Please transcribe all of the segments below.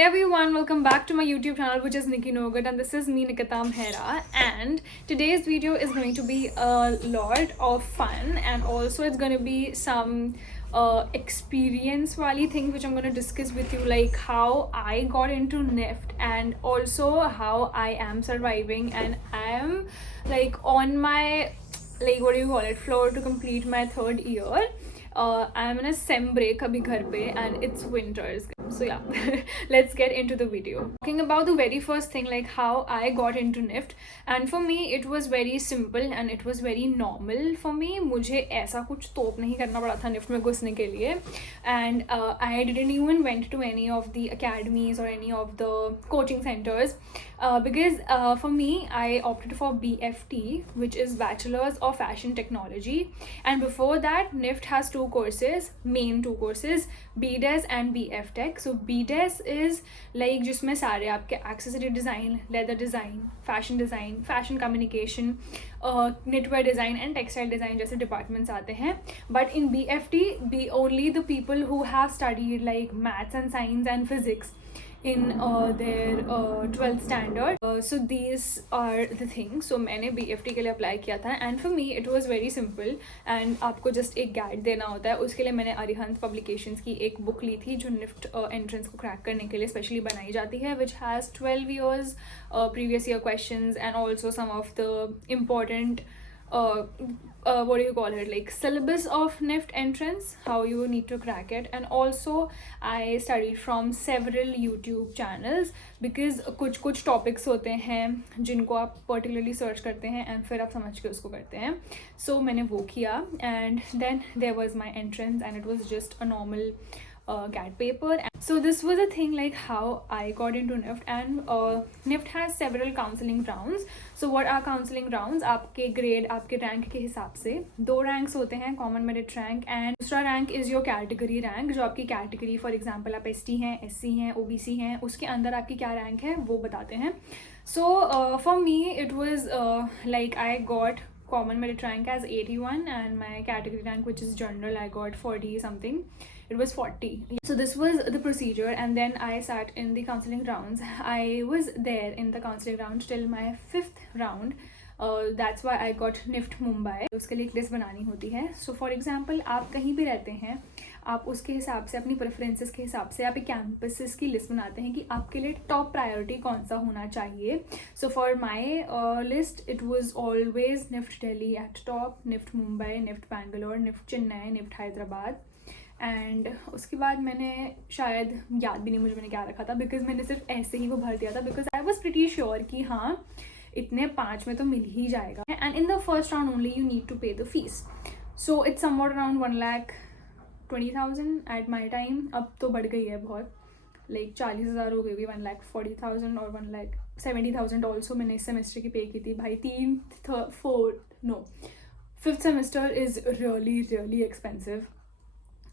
Hey everyone, welcome back to my YouTube channel, which is Nikki Nogat, and this is me, Nikita Mehra. And today's video is going to be a lot of fun, and also it's going to be some experience wali things which I'm going to discuss with you, like how I got into NIFT and also how I am surviving, and I am like on my, like, what do you call it, floor to complete my third year. I'm in a sem break abhi ghar pe, and it's winters. So yeah, let's get into the video. Talking about the very first thing, like how I got into NIFT, and for me it was very simple and it was very normal for me. मुझे ऐसा कुछ तोप नहीं करना पड़ा था NIFT में घुसने के लिए, and I didn't even went to any of the academies or any of the coaching centers because for me I opted for BFT, which is Bachelor's of Fashion Technology, and before that NIFT has two courses, main two courses, BDES and BF Tech. So BDES is like जिसमें सारे आपके accessory design, leather design, fashion communication, knitwear design and textile design जैसे departments आते हैं. But in BFT, only the people who have studied like maths and science and physics in their 12th standard. So these are the things. So मैंने BFT के लिए apply किया था, and for me it was very simple. And आपको just एक guide देना होता है, उसके लिए मैंने अरिहंत पब्लिकेशंस की एक बुक ली थी जो निफ्ट एंट्रेंस को क्रैक करने के लिए स्पेशली बनाई जाती है, which has 12 years previous year questions and also some of the important what do you call it, like syllabus of NIFT entrance, how you need to crack it. And also I studied from several YouTube channels because कुछ topics होते हैं जिनको आप particularly search करते हैं and फिर आप समझ के उसको करते हैं. So मैंने वो किया, and then there was my entrance and it was just a normal CAT paper. So this was a thing, like how I got into NIFT. And NIFT has several counseling rounds. So what are counseling rounds? आपके grade, आपके rank के हिसाब से दो ranks होते हैं, common merit rank and दूसरा rank is your category rank, जो आपकी category, for example आप ST हैं, SC हैं, OBC हैं, उसके अंदर आपकी क्या rank है वो बताते हैं. So for me it was like I got common merit rank as 81 and my category rank, which is general, I got 40 something. It was 40. So this was the procedure, and then I sat in the counseling rounds. I was there in the counseling round till my 5th round. That's why I got NIFT Mumbai. उसके लिए एक list बनानी होती है. So for example आप कहीं भी रहते हैं, आप उसके हिसाब से अपनी प्रेफरेंसेस के हिसाब से आप एक कैंपसेस की लिस्ट बनाते हैं कि आपके लिए टॉप प्रायोरिटी कौन सा होना चाहिए. So for my list it was always NIFT Delhi eight top, NIFT Mumbai, NIFT Bangalore, NIFT Chennai, NIFT Hyderabad. And उसके बाद मैंने शायद याद भी नहीं मुझे मैंने क्या रखा था, बिकॉज मैंने सिर्फ ऐसे ही वो भर दिया था because I was pretty sure कि हाँ इतने 5 में तो मिल ही जाएगा. And in the first round only you need to pay the fees. So it's somewhat around 1,20,000 at my time. अब तो बढ़ गई है बहुत, लाइक 40,000 हो गई होगी, 1,40,000 और 1,70,000 ऑल्सो मैंने इस सेमेस्टर की पे की थी. भाई 5th semester is really expensive.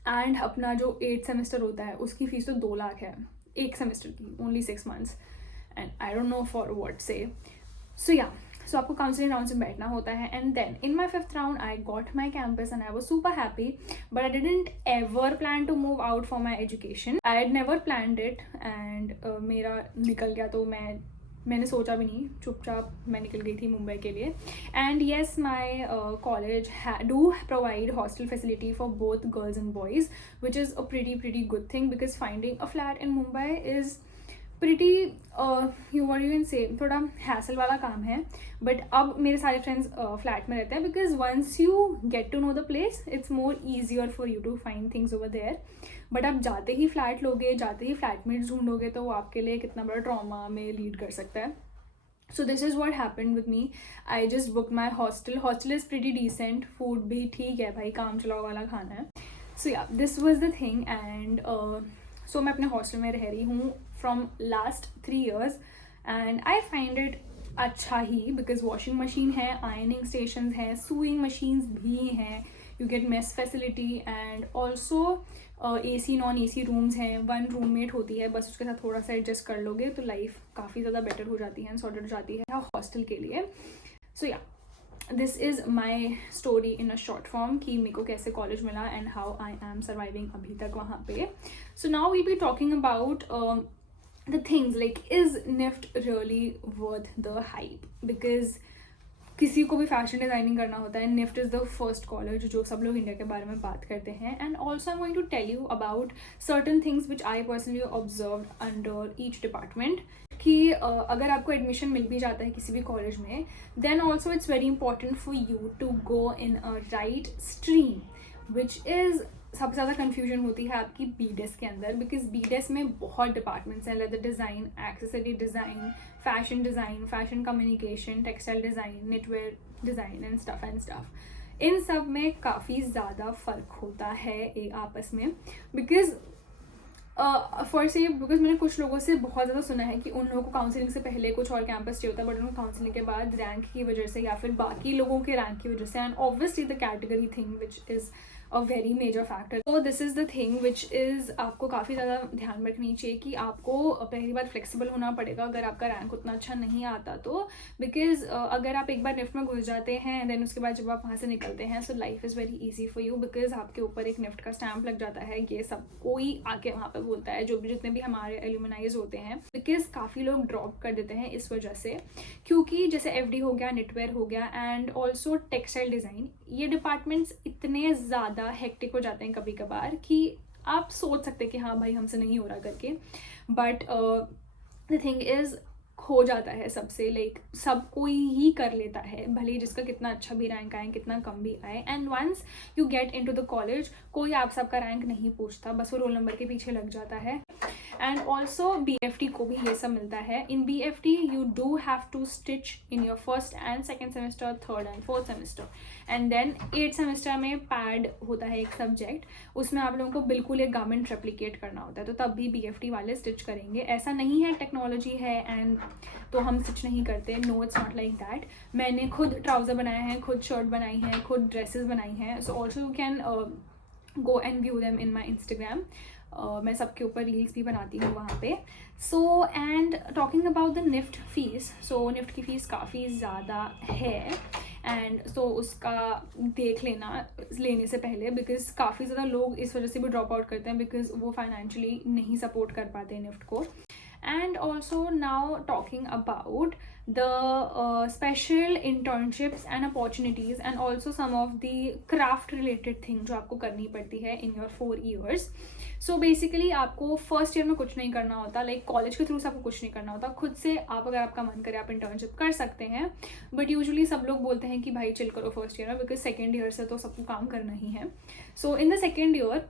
And अपना जो 8th सेमेस्टर होता है उसकी फ़ीस तो 2 लाख है एक सेमेस्टर की, only 6 months. And I don't know for what से. सो या, सो आपको काउंसलिंग राउंड में बैठना होता है. And then in my 5th round I got my campus and I was super happy, but I didn't ever plan to move out for my education. I had never planned it, and मेरा निकल गया तो मैंने सोचा भी नहीं, चुपचाप मैं निकल गई थी मुंबई के लिए. And yes, my college do provide hostel facility for both girls and boys, which is a pretty good thing because finding a flat in Mumbai is pretty you can say थोड़ा हैसल वाला काम है. बट अब मेरे सारे friends flat में रहते हैं because once you get to know the place it's more easier for you to find things over there. But आप जाते ही फ्लैट लोगे, जाते ही फ्लैटमेट्स ढूंढोगे तो वो आपके लिए कितना बड़ा ट्रॉमा में लीड कर सकता है. So this is what happened with me. I just booked my hostel. Hostel is pretty decent. Food भी ठीक है भाई, काम चलाओ वाला खाना है. So yeah, this was the thing. And so मैं अपने हॉस्टल में रह रही हूँ from last 3 years and I find it अच्छा ही because washing machine है, ironing stations है, sewing machines भी हैं, you get mess facility and also AC non AC rooms हैं. 1 रूममेट होती है, बस उसके साथ थोड़ा सा एडजस्ट कर लोगे तो लाइफ काफ़ी ज़्यादा बेटर हो जाती है, सॉर्टेड हो जाती है हॉस्टल के लिए. So yeah, this is my story in a short form कि मेरे को कैसे कॉलेज मिला and how I am surviving अभी तक वहाँ पे. So now we be talking about the things like, is NIFT really worth the hype? Because किसी को भी फैशन डिज़ाइनिंग करना होता है, NIFT is the first college जो सब लोग इंडिया के बारे में बात करते हैं. And also I am going to tell you about certain things which I personally observe under each department. कि अगर आपको एडमिशन मिल भी जाता है किसी भी कॉलेज में, then also it's very important for you to go in a right stream, which is सबसे ज़्यादा कन्फ्यूजन होती है आपकी बीडेस के अंदर. बिकॉज बीडेस में बहुत डिपार्टमेंट्स हैं, leather design, accessory design, fashion communication, textile design, knitwear design and stuff. इन सब में काफ़ी ज़्यादा फ़र्क होता है आपस में. बिकॉज बिकॉज मैंने कुछ लोगों से बहुत ज़्यादा सुना है कि उन लोगों को काउंसलिंग से पहले कुछ और कैंपस चाहिए होता है, बट उनको काउंसलिंग के बाद रैंक की वजह से या फिर बाकी लोगों के रैंक की वजह से, and obviously the category thing which is a very major factor. तो this is the thing which is आपको काफ़ी ज़्यादा ध्यान में रखनी चाहिए कि आपको पहली बार फ्लेक्सिबल होना पड़ेगा अगर आपका रैंक उतना अच्छा नहीं आता तो. बिकॉज अगर आप एक बार निफ्ट में घुस जाते हैं, देन उसके बाद जब आप वहाँ से निकलते हैं, so life is very easy for you. Because आपके ऊपर एक निफ्ट का स्टैम्प लग जाता है, ये सब कोई आके वहाँ पर बोलता है, जो भी जितने भी हमारे एल्यूमिनाइज होते हैं. बिकॉज काफ़ी लोग ड्रॉप कर देते हैं इस वजह से, क्योंकि जैसे FD हो गया, निटवेयर हो गया, एंड ऑल्सो टेक्सटाइल डिज़ाइन, ये डिपार्टमेंट्स इतने ज़्यादा हेक्टिक हो जाते हैं कभी कभार कि आप सोच सकते हैं कि हाँ भाई हमसे नहीं हो रहा करके. बट द थिंग इज़ हो जाता है सबसे, लाइक सब कोई ही कर लेता है, भले ही जिसका कितना अच्छा भी रैंक आए, कितना कम भी आए. And once you get into the college, कोई आप सबका रैंक नहीं पूछता, बस वो रोल नंबर के पीछे लग जाता है. एंड ऑल्सो BFT को भी ये सब मिलता है. In BFT you do have to stitch in your first and second semester, third and fourth semester, and then 8th semester में पैड होता है एक सब्जेक्ट, उसमें आप लोगों को बिल्कुल एक गारमेंट रेप्लिकेट करना होता है, तो तब भी BFT वाले स्टिच करेंगे. ऐसा नहीं है टेक्नोलॉजी है एंड तो हम स्टिच नहीं करते, no it's not like that. मैंने खुद ट्राउज़र बनाए हैं, खुद शर्ट बनाई हैं, खुद ड्रेसेस बनाई हैं. So also you can go and view them in my Instagram. मैं सबके ऊपर रील्स भी बनाती हूँ वहाँ पे. So and talking about the NIFT fees, so NIFT की फ़ीस काफ़ी ज़्यादा है, एंड सो उसका देख लेना लेने से पहले, बिकॉज काफ़ी ज़्यादा लोग इस वजह से भी ड्रॉप आउट करते हैं, बिकॉज वो फाइनेंशियली नहीं सपोर्ट कर पाते हैं निफ्ट को. And also now talking about the special internships and opportunities, and also some of the craft related things जो आपको करनी पड़ती है in your 4 years. So basically आपको फर्स्ट ईयर में कुछ नहीं करना होता, लाइक कॉलेज के थ्रू से आपको कुछ नहीं करना होता. खुद से आप अगर आपका मन करे आप इंटर्नशिप कर सकते हैं, बट यूजुअली सब लोग बोलते हैं कि भाई चिल करो फर्स्ट ईयर में, बिकॉज सेकेंड ईयर से तो सबको काम करना ही है. So in the second year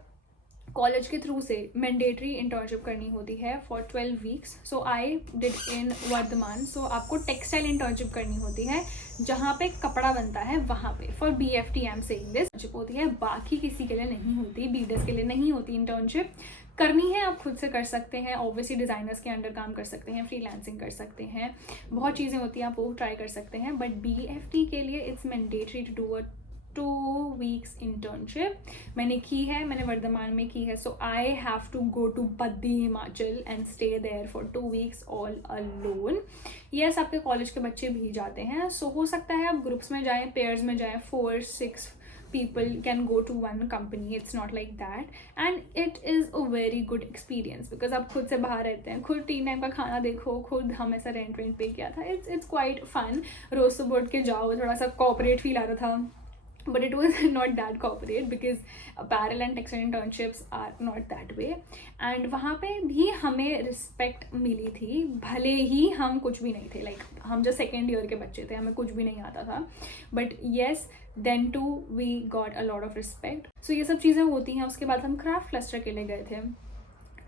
college के थ्रू से मैंडेटरी इंटर्नशिप करनी होती है for 12 weeks. So I did in Vardhman. So आपको टेक्सटाइल इंटर्नशिप करनी होती है, जहाँ पे कपड़ा बनता है वहाँ पे. For BFT I am saying this internship होती है, बाकी किसी के लिए नहीं होती, बीडेस के लिए नहीं होती इंटर्नशिप. करनी है आप खुद से कर सकते हैं, ऑब्वियसली डिज़ाइनर्स के अंडर काम कर सकते हैं, फ्रीलांसिंग कर सकते हैं, बहुत चीज़ें होती हैं, आप वो ट्राई कर सकते हैं. बट BFT के लिए it's mandatory to do a 2 weeks internship. मैंने की है, मैंने वर्धमान में की है. So I have to go to Baddi Himachal and stay there for 2 weeks all alone. Yes, आपके कॉलेज के बच्चे भी जाते हैं. सो हो सकता है आप ग्रुप्स में जाएं, पेयर्स में जाएं, 4-6 people can go to one company. It's not like that, and it is a very good experience because आप खुद से बाहर रहते हैं, खुद 3 टाइम का खाना देखो, खुद हम ऐसा रेंट पे किया था. it's quite fun. रोज सुबह उठ के जाओ, थोड़ा सा कॉपरेट फील आ रहा था, but it was not that corporate because apparel and textile internships are not that way. And वहाँ पे भी हमें रिस्पेक्ट मिली थी, भले ही हम कुछ भी नहीं थे, लाइक हम जो सेकेंड ईयर के बच्चे थे, हमें कुछ भी नहीं आता था, but yes then to we got a lot of respect. So ये सब चीज़ें होती हैं. उसके बाद हम क्राफ्ट क्लस्टर के लिए गए थे.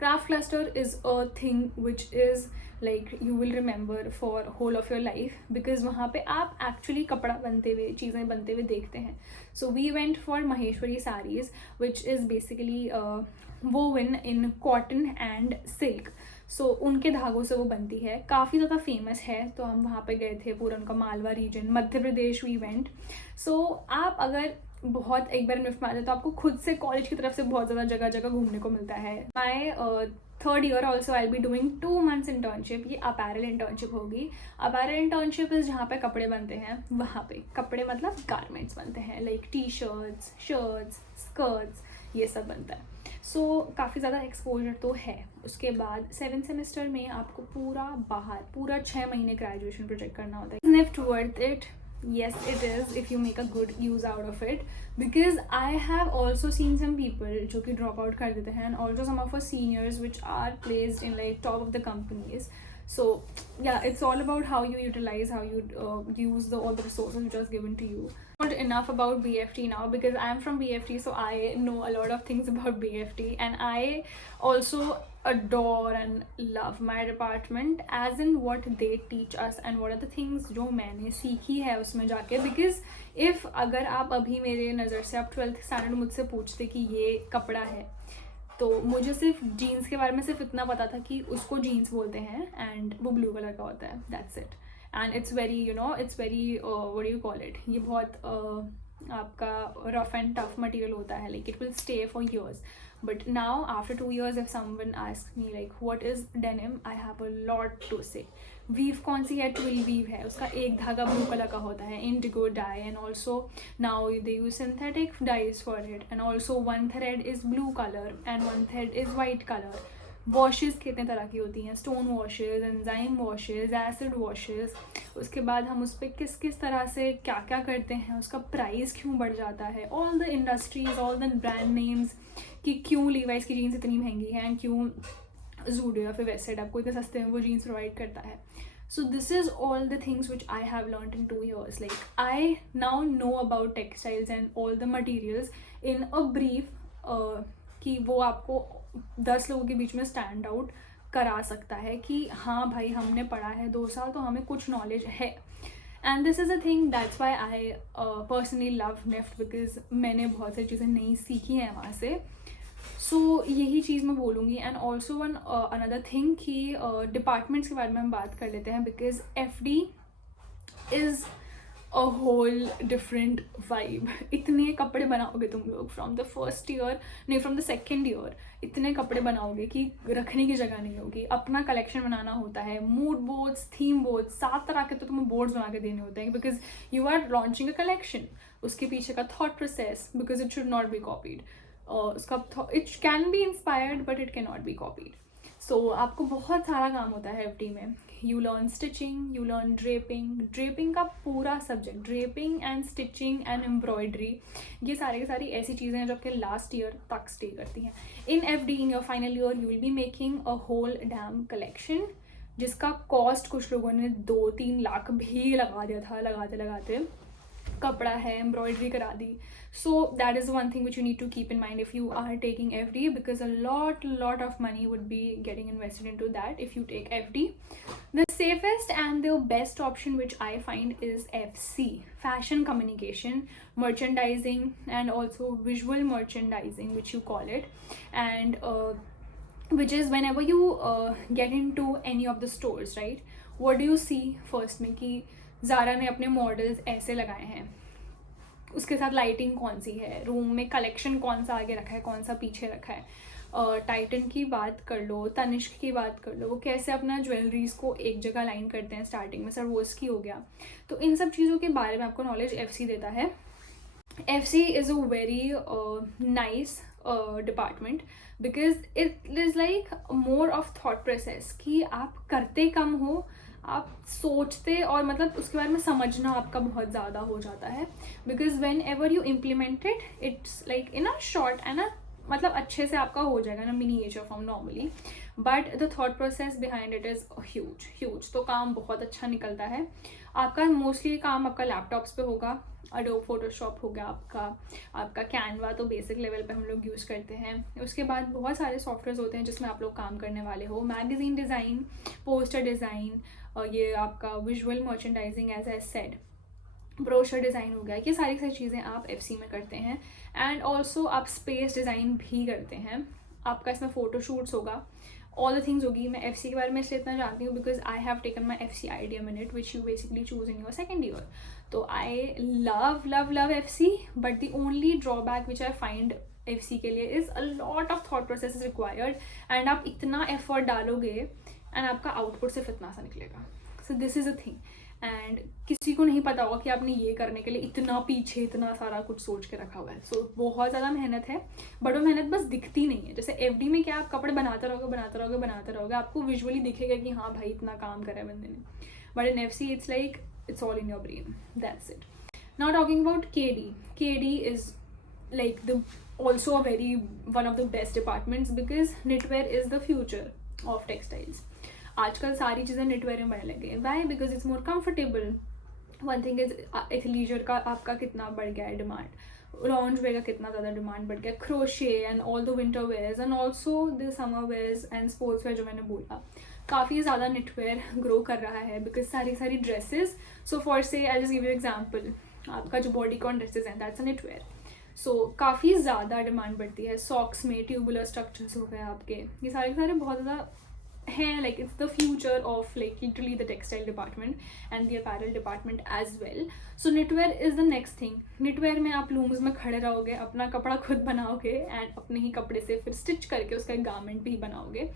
Craft cluster is a thing which is like you will remember for whole of your life because वहाँ पे आप actually कपड़ा बनते हुए, चीज़ें बनते हुए देखते हैं. So we went for Maheshwari sarees which is basically woven in cotton and silk. सो उनके धागों से वो बनती है, काफ़ी ज़्यादा फेमस है. तो हम वहाँ पे गए थे, पूरा उनका Malwa region, Madhya Pradesh we went. So आप अगर बहुत एक बार निफ्ट में आ जाए तो आपको खुद से कॉलेज की तरफ से बहुत ज़्यादा जगह जगह घूमने को मिलता है. My third year also I be doing 2 months internship. ये अपैरल इंटर्नशिप होगी. अपैरल इंटर्नशिप इज जहाँ पे कपड़े बनते हैं, वहाँ पे कपड़े मतलब गारमेंट्स बनते हैं, लाइक टी-शर्ट्स, शर्ट्स, स्कर्ट्स, ये सब बनता है। सो काफ़ी ज़्यादा एक्सपोजर तो है। उसके बाद 7th सेमेस्टर में आपको पूरा 6 महीने ग्रेजुएशन प्रोजेक्ट करना होता है। NIFT worth it? Yes, it is if you make a good use out of it, because I have also seen some people जो कि drop out कर देते हैं, and also some of our seniors which are placed in like top of the companies. So yeah, it's all about how you utilize, how you use all the resources which was given to you. Not enough about BFT now, because I am from BFT, so I know a lot of things about BFT, and I also adore and love my department as in what they teach us and what are the things जो मैंने सीखी है उसमें जाके. Because if अगर आप अभी मेरे नज़र से आप 12th स्टैंडर्ड मुझसे पूछते कि ये कपड़ा है, तो मुझे सिर्फ जीन्स के बारे में सिर्फ इतना पता था कि उसको जीन्स बोलते हैं एंड वो ब्लू कलर का होता है, that's it. And it's very it's very what do you call it, ये बहुत आपका रफ एंड टफ मटेरियल होता है, like it will stay for years. But now after 2 years if someone asks me like what is denim, I have a lot to say. Weave कौन सी है? Twill weave है, उसका एक धागा blue colour का होता है, Indigo die, and also now they use synthetic dies for it, and also one thread is blue colour and one thread is white colour. Washes कितने तरह की होती हैं, stone washes, enzyme washes, acid washes. उसके बाद हम उस पर किस किस तरह से क्या क्या करते हैं, उसका प्राइस क्यों बढ़ जाता है, all the industries, all the brand names, कि क्यों लीवाइस की जीन्स इतनी महंगी है एंड क्यों ज़ूडियो या फिर वेस्टसाइड आपको इतने सस्ते में वो जीन्स प्रोवाइड करता है. So this is all the things which I have learned in 2 years. Like I now know about textiles and all the materials in a brief, कि वो आपको 10 लोगों के बीच में स्टैंड आउट करा सकता है कि हाँ भाई हमने पढ़ा है 2 साल तो हमें कुछ नॉलेज है. And this is a thing that's why I personally love NIFT, because मैंने बहुत सारी चीज़ें नई सीखी हैं वहाँ से. सो यही चीज़ मैं बोलूँगी. And also one another thing कि डिपार्टमेंट्स के बारे में हम बात कर लेते हैं, because FD is a whole different vibe. इतने कपड़े बनाओगे तुम लोग फ्रॉम द फर्स्ट ईयर, नहीं फ्रॉम द सेकेंड ईयर, इतने कपड़े बनाओगे कि रखने की जगह नहीं होगी. अपना कलेक्शन बनाना होता है, मूड बोर्ड्स, थीम बोर्ड्स, 7 तरह के तो तुम्हें बोर्ड्स बना के देने होते हैं, because you are launching a collection. उसके पीछे का thought process, because it should not be copied. उसका it can be inspired but it can not be copied. So आपको बहुत सारा काम होता है FD में. You learn stitching, you learn draping का पूरा subject, draping and stitching and embroidery, ये सारे की सारी ऐसी चीज़ें हैं जो आपके लास्ट ईयर तक स्टे करती हैं. In FD in your final year you will be making a whole damn collection, जिसका कॉस्ट कुछ लोगों ने 2-3 लाख भी लगा दिया था लगाते कपड़ा है, एम्ब्रॉयडरी करा दी. So that is one thing which you need to keep in mind if you are taking FD, because a lot of money would be getting invested into that if you take FD. The safest and the best option which I find is FC, fashion communication, merchandising, and also visual merchandising which you call it. And which is whenever you get into any of the stores, right, what do you see first में कि ज़ारा ने अपने models ऐसे लगाए हैं, उसके साथ lighting कौन सी है, रूम में कलेक्शन कौन सा आगे रखा है, कौन सा पीछे रखा है. टाइटन की बात कर लो, तनिष्क की बात कर लो, वो कैसे अपना ज्वेलरीज को एक जगह लाइन करते हैं स्टार्टिंग में, सर्वोस्की हो गया. तो इन सब चीज़ों के बारे में आपको नॉलेज FC देता है. FC is a very nice department, because it is like more of thought process, कि आप करते कम हो, आप सोचते और मतलब उसके बारे में समझना आपका बहुत ज़्यादा हो जाता है. Because when ever you implemented it's like in a short and मतलब अच्छे से आपका हो जाएगा ना miniature form normally, but the thought process behind it is huge. तो काम बहुत अच्छा निकलता है. आपका मोस्टली काम आपका लैपटॉप्स पे होगा. अडोब फोटोशॉप हो गया आपका कैनवा तो बेसिक लेवल पे हम लोग यूज़ करते हैं. उसके बाद बहुत सारे सॉफ्टवेयर होते हैं जिसमें आप लोग काम करने वाले हो. मैगज़ीन डिज़ाइन, पोस्टर डिज़ाइन, ये आपका visual merchandising as I said, brochure design हो गया. ये सारी चीज़ें आप FC में करते हैं. एंड ऑल्सो आप स्पेस डिज़ाइन भी करते हैं. आपका इसमें फ़ोटोशूट्स होगा, ऑल द थिंग्स होगी. मैं FC के बारे में इसलिए इतना जानती हूँ because I have taken my FC IDM in it, which you basically choose in your second year. तो आई love FC, but the only drawback which I find FC के लिए is a lot of thought process is required, and आप इतना effort डालोगे and आपका output सिर्फ इतना सा निकलेगा. सो this is a thing. And किसी को नहीं पता होगा कि आपने ये करने के लिए इतना पीछे इतना सारा कुछ सोच के रखा हुआ है. सो बहुत ज़्यादा मेहनत है, बट वो मेहनत बस दिखती नहीं है. जैसे एफडी में क्या, आप कपड़े बनाते रहोगे, आपको विजुअली दिखेगा कि हाँ भाई इतना काम करा है बंदे ने. But in FC it's like it's all in your brain. That's it. Now talking about KD is like the also a very one of the best departments because knitwear is the future of textiles. आजकल सारी चीज़ें knitwear में बनने लगे. Why? Because it's more comfortable. One thing is athleisure का आपका कितना बढ़ गया है डिमांड, loungewear का कितना ज़्यादा डिमांड बढ़ गया, crochet and all the winter wears and also the summer wears and sports wear जो मैंने बोला, काफ़ी ज़्यादा knitwear ग्रो कर रहा है बिकॉज सारी ड्रेसेस. सो फॉर से I just give you example, आपका जो बॉडीकॉन ड्रेसेस हैं दैट्स अ knitwear. सो काफ़ी ज़्यादा डिमांड बढ़ती है. सॉक्स में ट्यूबुलर स्ट्रक्चर्स हो गए आपके, ये सारे बहुत ज़्यादा हैं. Like it's the future of like literally the textile department and the apparel department as well. So knitwear is the next thing. knitwear में आप लूम्स में खड़े रहोगे, अपना कपड़ा खुद बनाओगे एंड अपने ही कपड़े से फिर स्टिच करके उसका एक गारमेंट भी बनाओगे.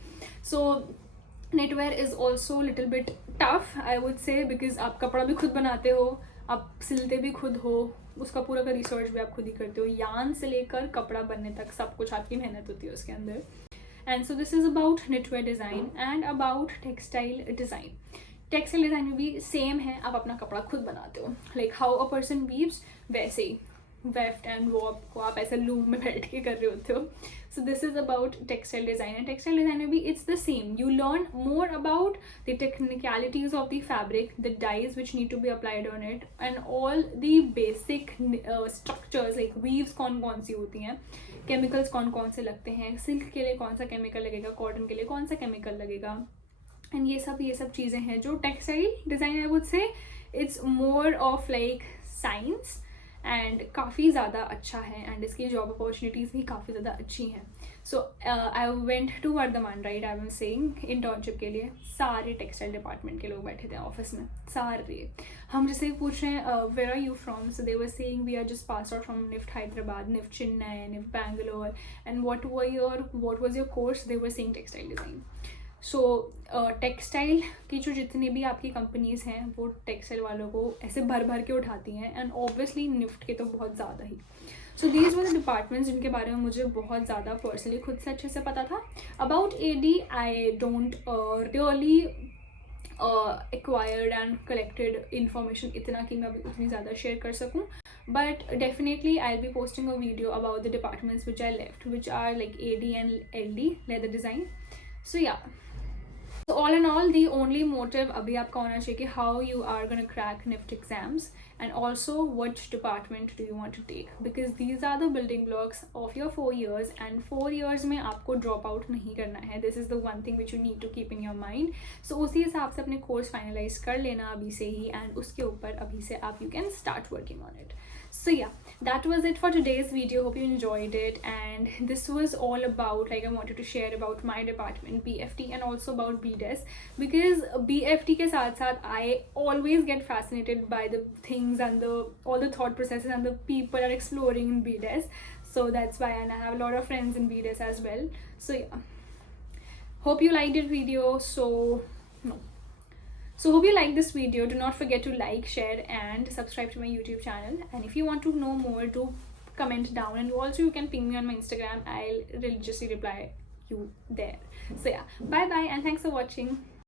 सो knitwear is also little bit tough I would say because आप कपड़ा भी खुद बनाते हो, आप सिलते भी खुद हो, उसका पूरा का रिसर्च भी आप खुद ही करते हो, यान से लेकर कपड़ा बनने तक सब कुछ आपकी मेहनत होती है उसके अंदर. And so this is about knitwear design and about textile design. Textile design में भी सेम है, आप अपना कपड़ा खुद बनाते हो. Like how a person weaves, वैसे ही वेफ्ट एंड वॉप को आप ऐसे लूम में बैठ के कर रहे होते हो. So this is about textile design. And textile design में भी it's the same. You learn more about the technicalities of the fabric, the dyes which need to be applied on it and all the basic structures like weaves कौन कौन सी होती हैं, chemicals कौन कौन से लगते हैं, सिल्क के लिए कौन सा केमिकल लगेगा, कॉटन के लिए कौन सा केमिकल लगेगा. एंड ये सब चीज़ें हैं जो textile design I would say it's more of like science and काफ़ी ज़्यादा अच्छा है एंड इसकी जॉब अपॉर्चुनिटीज़ भी काफ़ी ज़्यादा अच्छी हैं. So I went to Vardhaman right, I am saying internship के लिए सारे टेक्सटाइल डिपार्टमेंट के लोग बैठे थे ऑफिस में. सारे हम जैसे पूछ रहे हैं where are you from, so they were saying we are just pass out from NIFT Hyderabad, NIFT Chennai, NIFT Bangalore. And what was your course, they were saying textile design. So textile की जो जितनी भी आपकी कंपनीज़ हैं वो टेक्सटाइल वालों को ऐसे भर के उठाती हैं एंड ऑब्वियसली निफ्ट के तो बहुत ज़्यादा ही. So these were the departments जिनके बारे में मुझे बहुत ज़्यादा पर्सनली खुद से अच्छे से पता था. About it I don't really acquired and collected information इतना कि मैं अभी उतनी ज़्यादा शेयर कर सकूँ. But definitely I'll be posting a video about the departments which I left, which are like AD and LD, leather design. So yeah. So all in all, the only motive अभी आपका होना चाहिए कि how you are gonna crack NIFT exams and also which department do you want to take, because these are the building blocks of your 4 years and 4 years में आपको drop out नहीं करना है. This is the one thing which you need to keep in your mind. So उसी हिसाब से अपने course finalize कर लेना अभी से ही and उसके ऊपर अभी से आप you can start working on it. So yeah, that was it for today's video. Hope you enjoyed it, and this was all about like I wanted to share about my department BFT and also about BDES, because BFT के साथ साथ I always get fascinated by the things and all the thought processes and the people are exploring in BDES. So that's why, and I have a lot of friends in BDES as well. So yeah, hope you liked the video. So hope you like this video. Do not forget to like, share and subscribe to my YouTube channel. And if you want to know more, do comment down, and also you can ping me on my Instagram. I'll religiously reply you there. So yeah, bye bye and thanks for watching.